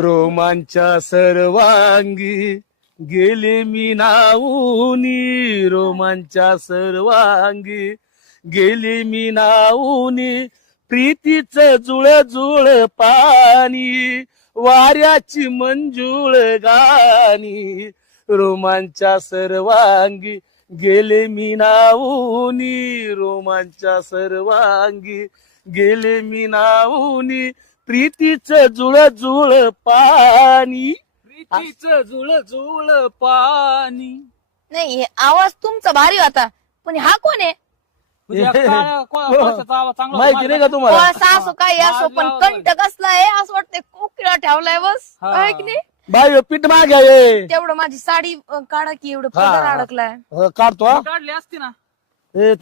रोमांच्या सर्वांगी गेले मी नाऊनी, रोमांच्या सर्वांगी गेले मी नाऊनी, प्रीतीच जुळ जुळ पाणी, वाऱ्याची मंजुळ गाणी, रोमांच्या सर्वांगी गेले मी नाऊनी, रोमांच्या सर्वांगी गेले मी नाऊनी, प्रीतीच जुळ जुळ पाणी. प्रीतीचं जुळ जुळ पाणी. नाही, हे आवाज तुमचा भारी होता, पण हा कोण आहे? म्हणजे कोळशाचा आवाज चांगला माहिती नाही का तुम्हाला? कोळसा असो काही असो, पण कंठ कसला आहे असं वाटतंय कोकिळा ठेवलाय बस. हा. आहे की नाही? बाई पीठ मागे ये. तेवढं माझी साडी काढा की, एवढं हा, पदर हा. अडकलाय. काढतो हा. काढली असती ना. ए,